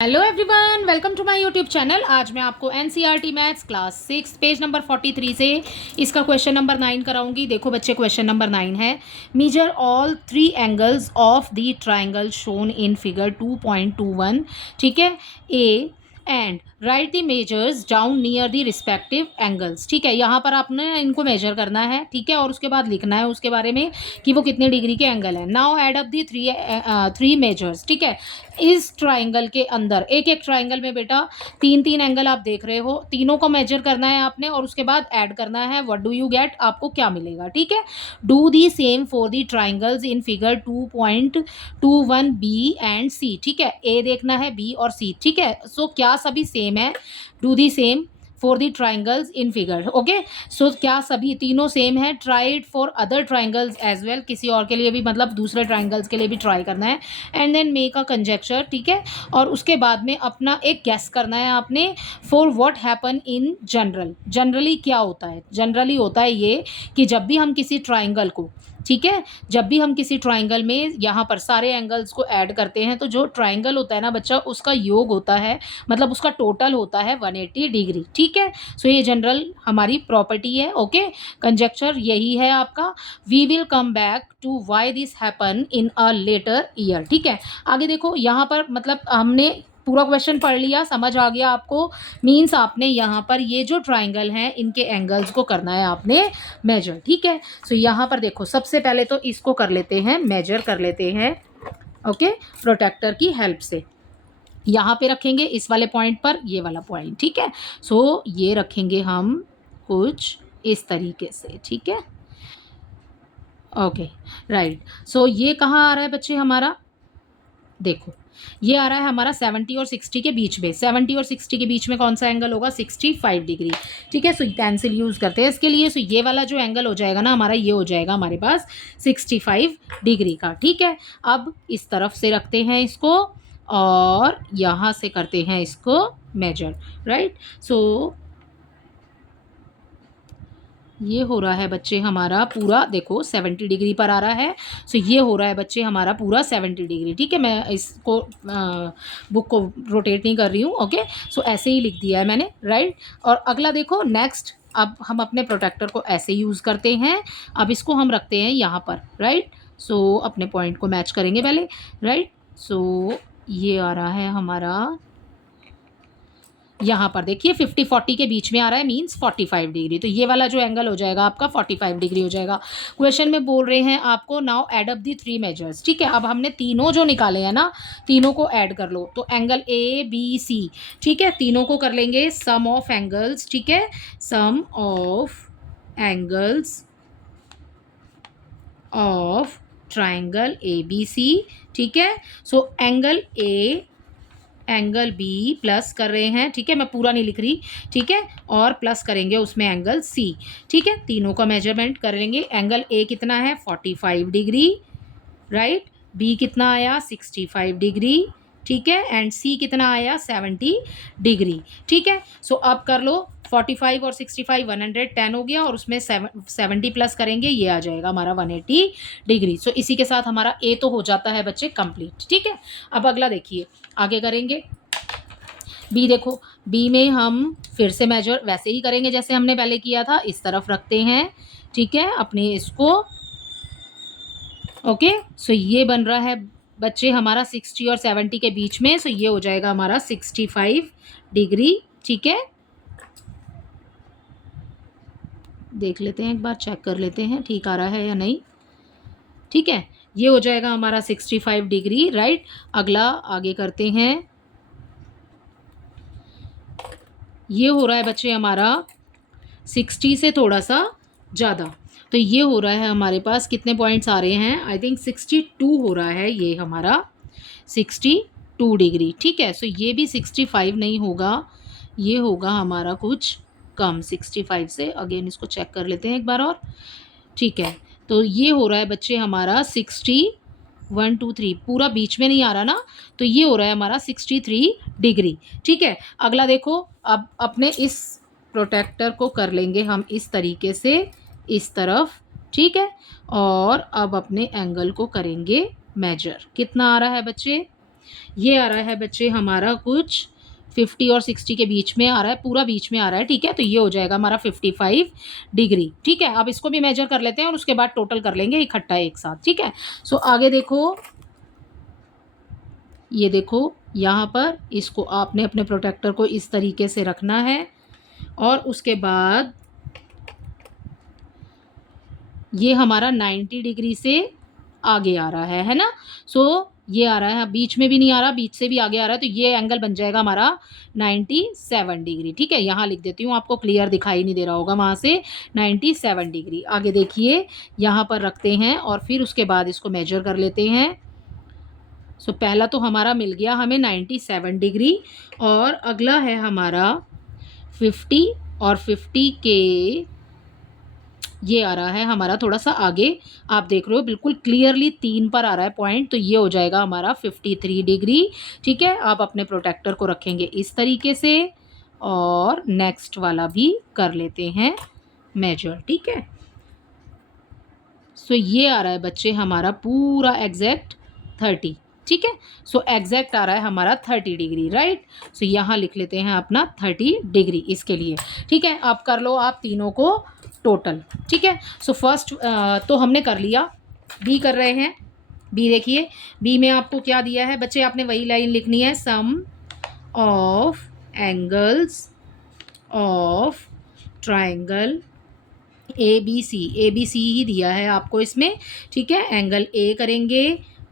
Hello everyone, welcome to my YouTube channel. आज मैं आपको NCERT maths class 6 page number 43 से इसका क्वेश्चन नंबर 9 कराऊंगी। देखो बच्चे, क्वेश्चन नंबर 9 है, measure all 3 angles of the triangle shown in figure 2.21। ठीक है, a and write the measures down near the respective angles. ठीक है, यहाँ पर आपने इनको मेजर करना है। ठीक है, और उसके बाद लिखना है उसके बारे में कि वो कितने डिग्री के एंगल है। Now add up the three measures. ठीक है, इस ट्राइंगल के अंदर एक एक ट्राइंगल में बेटा तीन तीन एंगल आप देख रहे हो, तीनों को मेजर करना है आपने और उसके बाद ऐड करना है। व्हाट डू यू गेट, आपको क्या मिलेगा। ठीक है, do the same for the triangles in figure 2.21 B and C. ठीक है, ए देखना है, बी और सी। ठीक है, सो क्या सभी सेम है, do the same for the triangles in figure. Okay, so क्या सभी तीनों सेम है। Try it for other triangles as well, किसी और के लिए भी, मतलब दूसरे ट्राइंगल्स के लिए भी ट्राई करना है। And then make a conjecture. ठीक है, और उसके बाद में अपना एक गैस करना है आपने for what happen in general. Generally क्या होता है, जनरली होता है ये कि जब भी हम किसी ट्राइंगल को, ठीक है, जब भी हम किसी ट्राइंगल में यहाँ पर सारे एंगल्स को ऐड करते हैं तो जो ट्राइंगल होता है ना बच्चा, उसका योग होता है, मतलब उसका टोटल होता है 180 डिग्री। ठीक है, सो ये जनरल हमारी प्रॉपर्टी है। ओके, कंजेक्चर यही है आपका। We will come back to why this happen in a later year. ठीक है, आगे देखो, यहाँ पर मतलब हमने पूरा क्वेश्चन पढ़ लिया, समझ आ गया आपको। मीन्स आपने यहाँ पर ये जो ट्राइंगल हैं इनके एंगल्स को करना है आपने मेजर। ठीक है, सो यहाँ पर देखो, सबसे पहले तो इसको कर लेते हैं, मेजर कर लेते हैं। ओके, प्रोटेक्टर की हेल्प से यहाँ पे रखेंगे इस वाले पॉइंट पर ये वाला पॉइंट। ठीक है, सो ये रखेंगे हम कुछ इस तरीके से। ठीक है, ओके, राइट। सो ये कहाँ आ रहा है बच्चे हमारा, देखो ये आ रहा है हमारा 70 और 60 के बीच में। 70 और 60 के बीच में कौन सा एंगल होगा, 65 डिग्री। ठीक है, सो पेंसिल यूज़ करते हैं इसके लिए। सो ये वाला जो एंगल हो जाएगा ना हमारा, ये हो जाएगा हमारे पास 65 डिग्री का। ठीक है, अब इस तरफ से रखते हैं इसको और यहाँ से करते हैं इसको मेजर। राइट, सो ये हो रहा है बच्चे हमारा पूरा, देखो 70 डिग्री पर आ रहा है। सो ये हो रहा है बच्चे हमारा पूरा 70 डिग्री। ठीक है, मैं इसको बुक को रोटेट नहीं कर रही हूँ। ओके, सो ऐसे ही लिख दिया है मैंने। राइट, और अगला देखो नेक्स्ट, अब हम अपने प्रोटेक्टर को ऐसे यूज़ करते हैं। अब इसको हम रखते हैं यहाँ पर। राइट, सो अपने पॉइंट को मैच करेंगे पहले। राइट, सो ये आ रहा है हमारा, यहाँ पर देखिए 50-40 के बीच में आ रहा है, मीन्स 45 डिग्री। तो ये वाला जो एंगल हो जाएगा आपका 45 डिग्री हो जाएगा। क्वेश्चन में बोल रहे हैं आपको now add up the 3 measures. ठीक है, अब हमने तीनों जो निकाले हैं ना, तीनों को ऐड कर लो। तो एंगल ए बी सी, ठीक है, तीनों को कर लेंगे सम ऑफ एंगल्स। ठीक है, sum of angles of triangle A B C. ठीक है, so angle A angle B plus कर रहे हैं। ठीक है, मैं पूरा नहीं लिख रही। ठीक है, और प्लस करेंगे उसमें एंगल सी। ठीक है, तीनों का मेजरमेंट कर लेंगे। एंगल ए कितना है, 45 डिग्री। राइट, बी कितना आया, 65 डिग्री। ठीक है, एंड सी कितना आया, 70 डिग्री। ठीक है, सो अब कर लो 45 और 65 110 हो गया, और उसमें 70 प्लस करेंगे, ये आ जाएगा हमारा 180 डिग्री। सो इसी के साथ हमारा ए तो हो जाता है बच्चे कंप्लीट। ठीक है, अब अगला देखिए, आगे करेंगे बी। देखो बी में हम फिर से मेजर वैसे ही करेंगे जैसे हमने पहले किया था, इस तरफ रखते हैं। ठीक है, अपने इसको। ओके, सो ये बन रहा है बच्चे हमारा 60 और 70 के बीच में। सो ये हो जाएगा हमारा 65 डिग्री। ठीक है, देख लेते हैं एक बार, चेक कर लेते हैं ठीक आ रहा है या नहीं। ठीक है, ये हो जाएगा हमारा 65 डिग्री। राइट, अगला आगे करते हैं। ये हो रहा है बच्चे हमारा 60 से थोड़ा सा ज़्यादा। तो ये हो रहा है हमारे पास, कितने पॉइंट्स आ रहे हैं, आई थिंक 62 हो रहा है ये हमारा 62 डिग्री। ठीक है, सो ये भी 65 नहीं होगा, ये होगा हमारा कुछ कम 65 से। अगेन इसको चेक कर लेते हैं एक बार और। ठीक है, तो ये हो रहा है बच्चे हमारा 1 2 3, पूरा बीच में नहीं आ रहा ना, तो ये हो रहा है हमारा 63 डिग्री। ठीक है, अगला देखो, अब अपने इस प्रोटेक्टर को कर लेंगे हम इस तरीके से, इस तरफ। ठीक है, और अब अपने एंगल को करेंगे मेजर। कितना आ रहा है बच्चे, ये आ रहा है बच्चे हमारा कुछ 50 और 60 के बीच में आ रहा है, पूरा बीच में आ रहा है, ठीक है। तो ये हो जाएगा हमारा 55 डिग्री, ठीक है। अब इसको भी मेजर कर लेते हैं और उसके बाद टोटल कर लेंगे इकट्ठा एक साथ, ठीक है। सो आगे देखो, ये देखो यहाँ पर इसको आपने अपने प्रोटेक्टर को इस तरीके से रखना है और उसके बाद ये हमारा 90 डिग्री से आगे आ रहा है ना। सो ये आ रहा है, बीच में भी नहीं आ रहा, बीच से भी आगे आ रहा है, तो ये एंगल बन जाएगा हमारा 97 डिग्री, ठीक है। यहाँ लिख देती हूँ, आपको क्लियर दिखाई नहीं दे रहा होगा वहाँ से, 97 डिग्री। आगे देखिए, यहाँ पर रखते हैं और फिर उसके बाद इसको मेजर कर लेते हैं। सो पहला तो हमारा मिल गया हमें 97 डिग्री और अगला है हमारा 50 और 50 के ये आ रहा है हमारा थोड़ा सा आगे, आप देख रहे हो बिल्कुल क्लियरली 3 पर आ रहा है पॉइंट, तो ये हो जाएगा हमारा 53 डिग्री, ठीक है। आप अपने प्रोटेक्टर को रखेंगे इस तरीके से और नेक्स्ट वाला भी कर लेते हैं मेजर, ठीक है। सो ये आ रहा है बच्चे हमारा पूरा एग्जैक्ट 30, ठीक है। सो एग्जैक्ट आ रहा है हमारा 30 डिग्री, राइट। सो यहाँ लिख लेते हैं अपना 30 डिग्री इसके लिए, ठीक है। अब कर लो आप तीनों को टोटल, ठीक है। सो फर्स्ट तो हमने कर लिया, बी कर रहे हैं। बी देखिए, बी में आपको क्या दिया है बच्चे, आपने वही लाइन लिखनी है, sum of angles of triangle A B C ही दिया है आपको इसमें, ठीक है। एंगल ए करेंगे,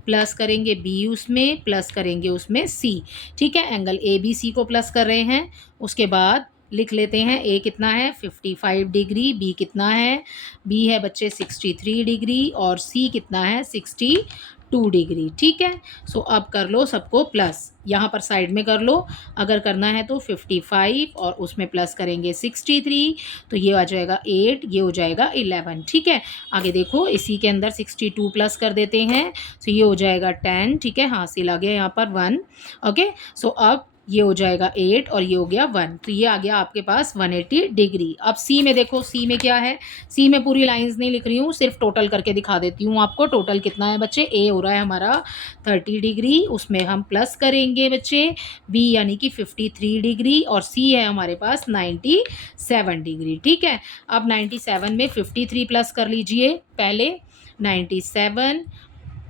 प्लस करेंगे बी, उसमें प्लस करेंगे उसमें सी, ठीक है। एंगल ए बी सी को प्लस कर रहे हैं, उसके बाद लिख लेते हैं ए कितना है 55 डिग्री, बी कितना है, बी है बच्चे 63 डिग्री और सी कितना है 62 डिग्री, ठीक है। सो अब कर लो सबको प्लस, यहाँ पर साइड में कर लो, अगर करना है तो 55 और उसमें प्लस करेंगे 63, तो ये आ जाएगा 8, ये हो जाएगा 11, ठीक है। आगे देखो, इसी के अंदर 62 प्लस कर देते हैं, तो ये हो जाएगा 10, ठीक है। हासिल आ गया यहाँ पर 1, ओके। सो अब ये हो जाएगा 8 और ये हो गया 1, तो ये आ गया आपके पास 180 डिग्री। अब सी में देखो, सी में क्या है, सी में पूरी लाइंस नहीं लिख रही हूँ, सिर्फ टोटल करके दिखा देती हूँ आपको। टोटल कितना है बच्चे, ए हो रहा है हमारा 30 डिग्री, उसमें हम प्लस करेंगे बच्चे बी यानी कि 53 डिग्री और सी है हमारे पास 97 डिग्री, ठीक है। अब 97 में 53 प्लस कर लीजिए पहले, 97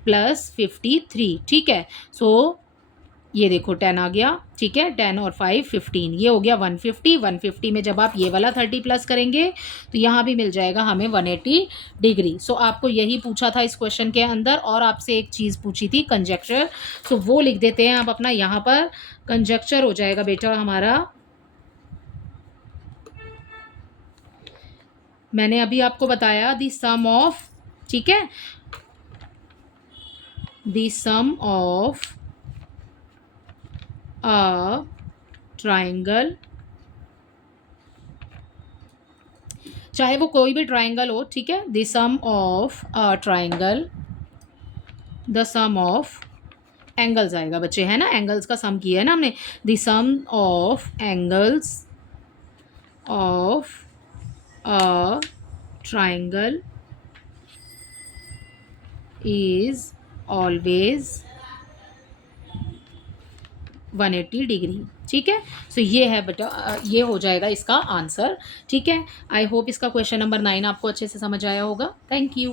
प्लस 53, ठीक है। सो ये देखो 10 आ गया, ठीक है। 10 और 5 15, ये हो गया 150। 150 में जब आप ये वाला 30 प्लस करेंगे तो यहाँ भी मिल जाएगा हमें 180 डिग्री। सो आपको यही पूछा था इस क्वेश्चन के अंदर, और आपसे एक चीज़ पूछी थी कंजक्चर, सो वो लिख देते हैं आप अपना यहाँ पर। कंजक्चर हो जाएगा बेटा हमारा, मैंने अभी आपको बताया द सम ऑफ, ठीक है, the sum of a triangle, चाहे वो कोई भी ट्राइंगल हो, ठीक है। The sum of a triangle, the sum of angles आएगा बच्चे, है ना, एंगल्स का सम किया है ना हमने। The sum of angles of a triangle is always 180 degree, ठीक है। सो ये है बेटा, ये हो जाएगा इसका आंसर, ठीक है। आई होप इसका क्वेश्चन नंबर 9 आपको अच्छे से समझ आया होगा। Thank you.